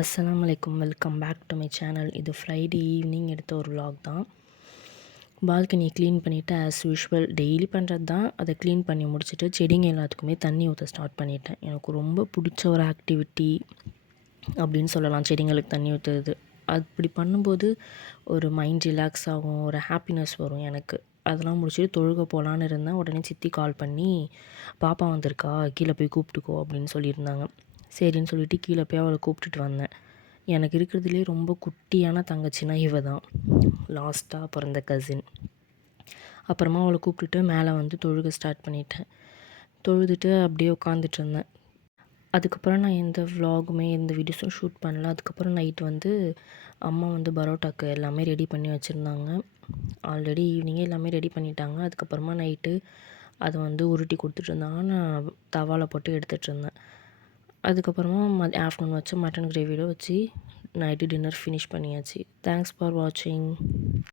அஸ்ஸலாமு அலைக்கும். Welcome back to my channel. இது ஃப்ரைடே ஈவினிங் எடுத்த ஒரு vlog தான். பால்கனியை க்ளீன் பண்ணிவிட்டு ஆஸ் யூஷுவல் டெய்லி பண்ணுறது தான். அதை க்ளீன் பண்ணி முடிச்சுட்டு செடிங்க எல்லாத்துக்குமே தண்ணி ஊற்ற ஸ்டார்ட் பண்ணிட்டேன். எனக்கு ரொம்ப பிடிச்ச ஒரு ஆக்டிவிட்டி அப்படின்னு சொல்லலாம் செடிங்களுக்கு தண்ணி ஊற்றுறது. அப்படி பண்ணும்போது ஒரு மைண்ட் ரிலாக்ஸ் ஆகும், ஒரு ஹாப்பினஸ் வரும் எனக்கு. அதெல்லாம் முடிச்சுட்டு தொழுக போகலான்னு இருந்தேன். உடனே சித்தி கால் பண்ணி, பாப்பா வந்திருக்கா, கீழே போய் கூப்பிட்டுக்கோ அப்படின்னு சொல்லியிருந்தாங்க. சரின்னு சொல்லிட்டு கீழே போய் அவளை கூப்பிட்டுட்டு வந்தேன். எனக்கு இருக்கிறதுலே ரொம்ப குட்டியான தங்கச்சின்னா இவ தான், லாஸ்ட்டாக பிறந்த கசின். அப்புறமா அவளை கூப்பிட்டுட்டு மேலே வந்து தொழுக ஸ்டார்ட் பண்ணிட்டேன். தொழுதுட்டு அப்படியே உட்காந்துட்டு இருந்தேன். அதுக்கப்புறம் நான் எந்த விலாகுமே எந்த வீடியோஸும் ஷூட் பண்ணல. அதுக்கப்புறம் நைட் வந்து அம்மா வந்து பரோட்டாக்கு எல்லாமே ரெடி பண்ணி வச்சுருந்தாங்க. ஆல்ரெடி ஈவினிங்கே எல்லாமே ரெடி பண்ணிட்டாங்க. அதுக்கப்புறமா நைட்டு அதை வந்து உருட்டி கொடுத்துட்ருந்தாங்க. நான் தவாவில் போட்டு எடுத்துகிட்ருந்தேன். அதுக்கப்புறமா ஆஃப்டர்நூன் வச்சு மட்டன் கிரேவியோட வச்சு நைட்டு டின்னர் ஃபினிஷ் பண்ணியாச்சு. தேங்க்ஸ் ஃபார் வாட்சிங்.